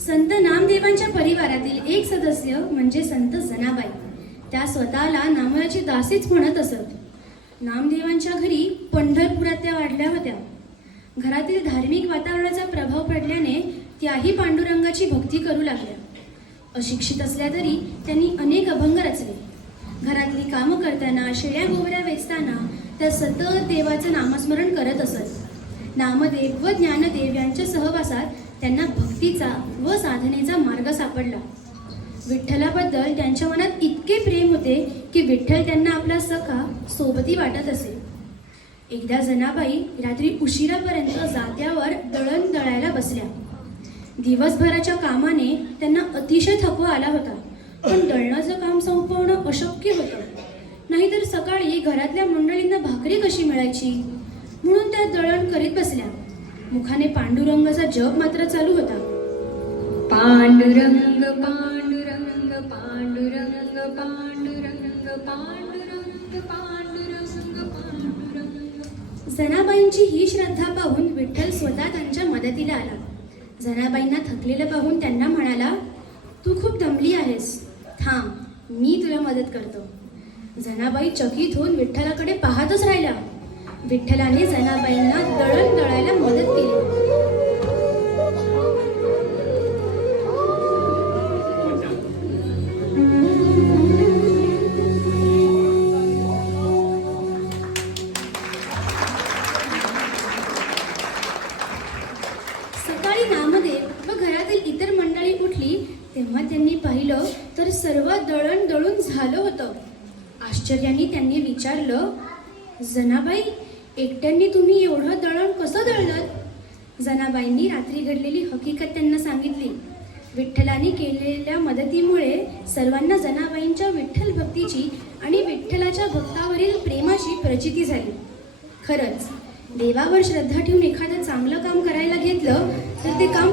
संत नामदेवांच्या परिवारातील एक सदस्य म्हणजे संत जनाबाई. त्या स्वतःला नामदेवाची दासीच म्हणत असत. नामदेवांच्या घरी पंढरपुरात त्या वाढल्या होत्या. घरातील धार्मिक वातावरणाचा प्रभाव पडल्याने त्याही पांडुरंगाची भक्ती करू लागल्या. अशिक्षित असल्या तरी त्यांनी अनेक अभंग रचले. घरातली कामं करताना, शेळ्या गोवऱ्या वेचताना त्या सतत देवाचं नामस्मरण करत असत. नामदेव व ज्ञानदेव यांच्या सहवासात त्यांना भक्तीचा व साधनेचा मार्ग सापडला. विठ्ठलाबद्दल त्यांच्या मनात इतके प्रेम होते की विठ्ठल त्यांना आपला सखा सोबती वाटत असे. एकदा जनाबाई रात्री उशिरापर्यंत जात्यावर दळण दळायला बसल्या. दिवसभराच्या कामाने त्यांना अतिशय थकवा आला होता, पण दळणाचं काम संपवणं अशक्य होतं. नाहीतर सकाळी घरातल्या मंडळींना भाकरी कशी मिळायची, म्हणून त्या दळण करीत बसल्या. मुखाने पांडुरंगाचा जप मात्र चालू होता. पांडुरंग पांडुरंग पांडुरंग पांडुरंग पांडुरंग पांडुरंग पांडुरंग. जनाबाईंची ही श्रद्धा पाहून विठ्ठल स्वतः त्यांच्या मदतीला आला. जनाबाईंना थकलेलं पाहून त्यांना म्हणाला, तू खूप दमली आहेस, थांब, मी तुला मदत करतो. जनाबाई चकित होऊन विठ्ठलाकडे पाहतच राहिल्या. विठ्ठलाने जनाबाईंना दळण दळायला मदत केली. सकाळी नामदेव व घरातील इतर मंडळी उठली तेव्हा त्यांनी पाहिलं तर सर्व दळण दळून झालं होतं. आश्चर्याने त्यांनी विचारलं, जनाबाई, एकट्यांनी तुम्ही एवढं दळण कसं दळलं? जनाबाईंनी रात्री घडलेली हकीकत त्यांना सांगितली. विठ्ठलाने केलेल्या मदतीमुळे सर्वांना जनाबाईंच्या विठ्ठल भक्तीची आणि विठ्ठलाच्या भक्तावरील प्रेमाची प्रचिती झाली. खरंच देवावर श्रद्धा ठेवून एखादं चांगलं काम करायला घेतलं तर ते काम